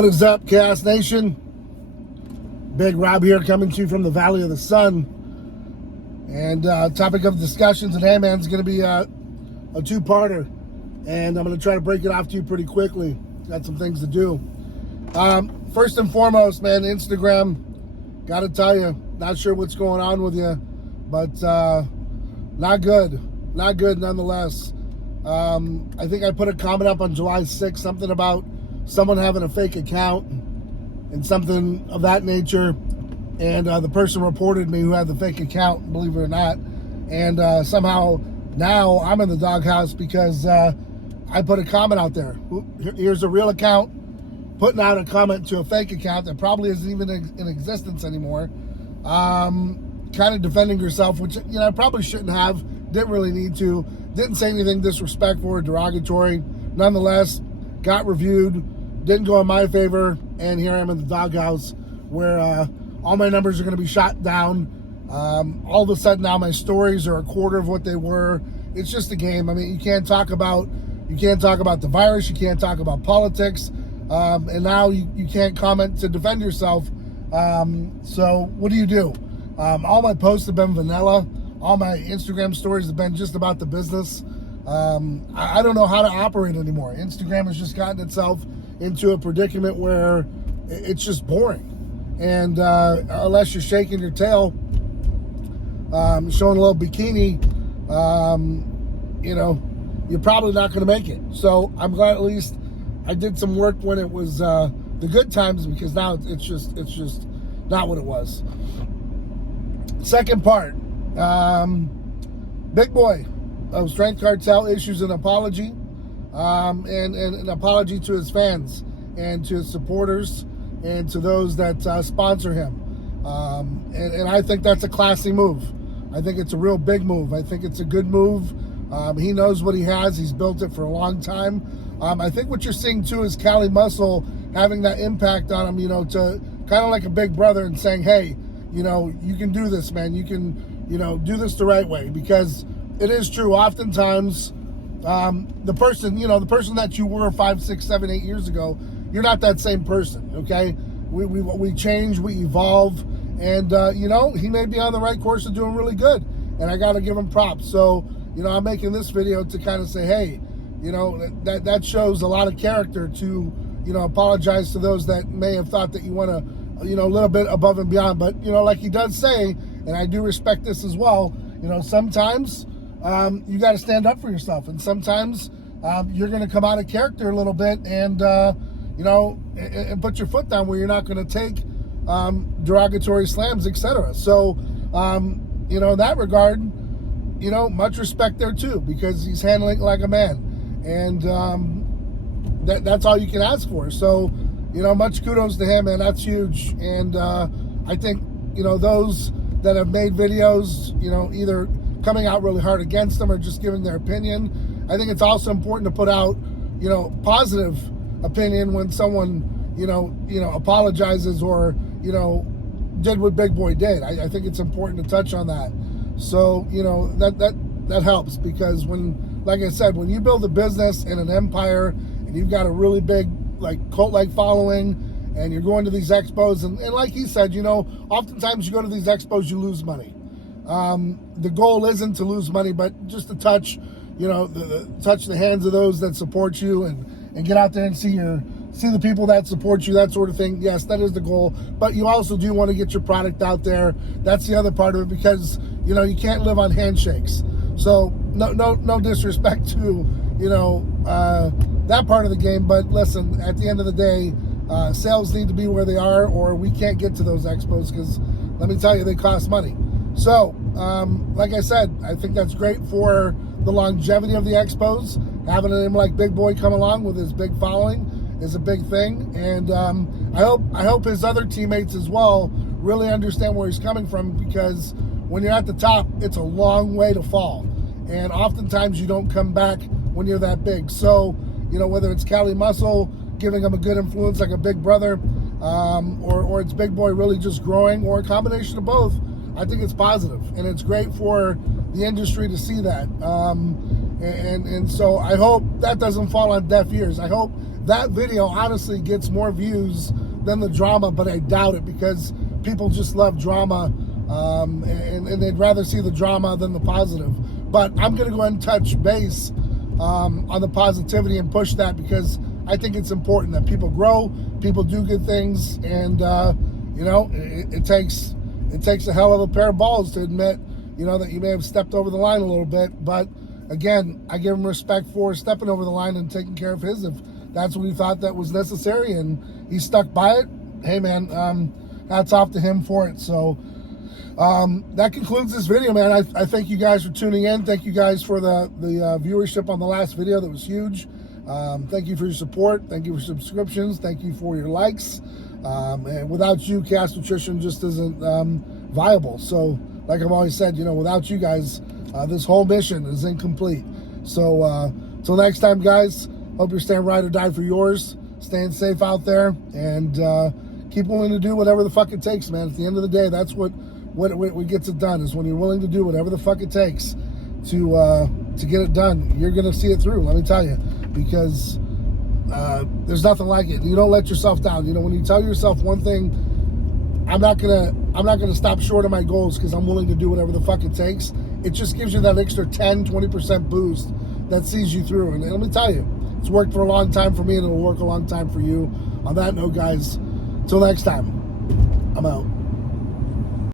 What is up, Chaos Nation? Big Rob here, coming to you from the Valley of the Sun. And topic of discussion today, man, is going to be a two-parter. And I'm going to try to break it off to you pretty quickly. Got some things to do. First and foremost, man, Instagram, got to tell you, not sure what's going on with you, but not good. Not good nonetheless. I think I put a comment up on July 6th, something about someone having a fake account and something of that nature. And the person reported me who had the fake account, believe it or not. And somehow now I'm in the doghouse because I put a comment out there. Here's a real account putting out a comment to a fake account that probably isn't even in existence anymore. Kind of defending herself, which, you know, I probably shouldn't have. Didn't really need to. Didn't say anything disrespectful or derogatory. Nonetheless, got reviewed. Didn't go in my favor. And here I am in the doghouse where all my numbers are going to be shot down. All of a sudden now my stories are a quarter of what they were. It's just a game. I mean, you can't talk about the virus. You can't talk about politics. And now you can't comment to defend yourself. So what do? All my posts have been vanilla. All my Instagram stories have been just about the business. I don't know how to operate anymore. Instagram has just gotten itself into a predicament where it's just boring. And unless you're shaking your tail, showing a little bikini, you know, you're probably not going to make it. So I'm glad at least I did some work when it was the good times, because now it's just not what it was. Second part, Big Boy of Strength Cartel issues an apology, and an apology to his fans and to his supporters and to those that sponsor him. And I think that's a classy move. I think it's a real big move. I think it's a good move. He knows what he has. He's built it for a long time. I think what you're seeing too is Cali Muscle having that impact on him, you know, to kind of like a big brother and saying, hey, you know, you can do this, man. You can, you know, do this the right way, because it is true. Oftentimes, the person that you were 5, 6, 7, 8 years ago, you're not that same person. Okay, we change, we evolve, and you know, he may be on the right course of doing really good, and I got to give him props. So, you know, I'm making this video to kind of say, hey, you know, that shows a lot of character to, you know, apologize to those that may have thought that you want to, you know, a little bit above and beyond. But, you know, like he does say, and I do respect this as well, you know, sometimes you got to stand up for yourself, and sometimes you're going to come out of character a little bit and, you know, and put your foot down where you're not going to take derogatory slams, etc. So, you know, in that regard, you know, much respect there too, because he's handling it like a man. And that's all you can ask for. So, you know, much kudos to him, and that's huge. And I think, you know, those that have made videos, you know, either coming out really hard against him or just giving their opinion, I think it's also important to put out, you know, positive opinion when someone, you know, apologizes or, you know, did what Big Boy did. I think it's important to touch on that. So, you know, that helps, because when, like I said, when you build a business and an empire and you've got a really big, like, cult-like following, and you're going to these expos, and like he said, you know, oftentimes you go to these expos, you lose money. The goal isn't to lose money, but just to touch, you know, touch the hands of those that support you, and get out there and see the people that support you, that sort of thing. Yes, that is the goal, but you also do want to get your product out there. That's the other part of it, because, you know, you can't live on handshakes. So no disrespect to, you know, that part of the game, but listen, at the end of the day, sales need to be where they are, or we can't get to those expos, because let me tell you, they cost money. So, like I said, I think that's great for the longevity of the expos. Having a name like Big Boy come along with his big following is a big thing, and I hope his other teammates as well really understand where he's coming from, because when you're at the top, it's a long way to fall, and oftentimes you don't come back when you're that big. So, you know, whether it's Cali Muscle giving him a good influence like a big brother, or it's Big Boy really just growing, or a combination of both, I think it's positive, and it's great for the industry to see that. And so I hope that doesn't fall on deaf ears. I hope that video honestly gets more views than the drama, but I doubt it because people just love drama, and they'd rather see the drama than the positive. But I'm going to go ahead and touch base on the positivity and push that, because I think it's important that people grow, people do good things, and you know, it takes a hell of a pair of balls to admit, you know, that you may have stepped over the line a little bit. But again, I give him respect for stepping over the line and taking care of his, if that's what he thought that was necessary, and he stuck by it. Hey man, hats off to him for it. So that concludes this video, man. I thank you guys for tuning in. Thank you guys for the viewership on the last video. That was huge. Thank you for your support. Thank you for subscriptions. Thank you for your likes. And without you, Chaos Nutrition just isn't viable. So like I've always said, you know, without you guys, this whole mission is incomplete. So till next time, guys, hope you're staying ride or die for yours, staying safe out there, and keep willing to do whatever the fuck it takes, man. At the end of the day, that's what gets it done, is when you're willing to do whatever the fuck it takes to get it done. You're gonna see it through, let me tell you, because there's nothing like it. You don't let yourself down. You know, when you tell yourself one thing, I'm not gonna stop short of my goals because I'm willing to do whatever the fuck it takes, it just gives you that extra 10-20% boost that sees you through. And let me tell you, it's worked for a long time for me, and it'll work a long time for you. On that note, guys, till next time, I'm out.